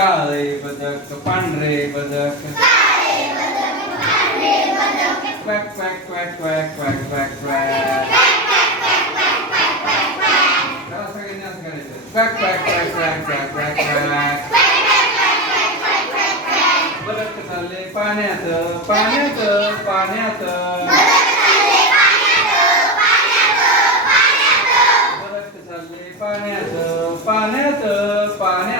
Kali Badak, the Pandre Badak. Kali Badak, Pandre Quack, quack, quack, quack, quack, quack, quack. Quack, quack, quack, quack, quack, quack, quack. Quack, quack, quack, quack, quack, quack, quack. Quack, quack, quack, quack, quack, quack, quack. Quack, quack, quack, quack, quack, quack, quack, quack.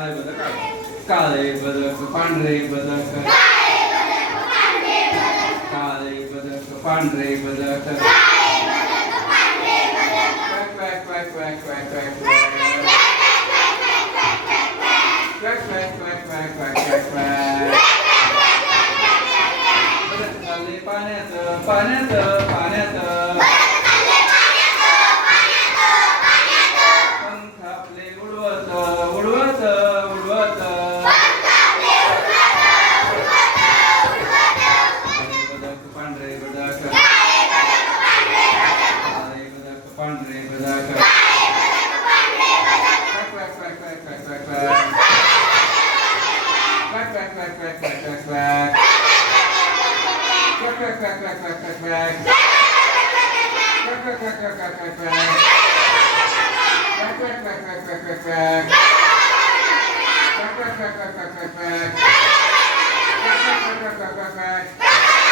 काळे बदक काळे बदक पांढरे बदक काळे बदक पांढरे बदक पाण्यात पाण्यात पाण्यात Bye.